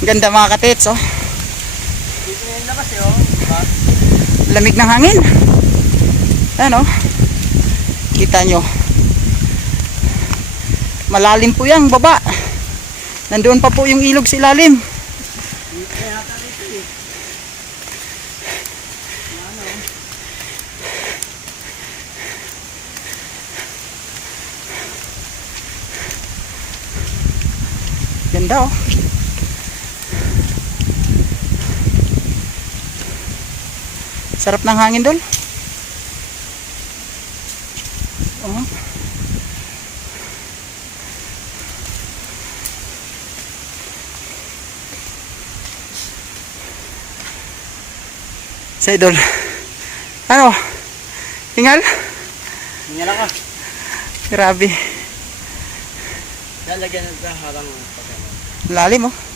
Ganda mga katits, oh. Dito na yung labas eh, oh. Diba? Lamig ng hangin. Ayan, oh. Kita nyo. Malalim po yan, baba. Nandoon pa po yung ilog sa ilalim. Dito na yata rito eh. Ano? Ganda, oh. Sarap ng hangin doon. Oh. Sa idol. Ano? Hingal? Hinga lang ka. Grabe. Lalagyan ng harang. Lalim, oh.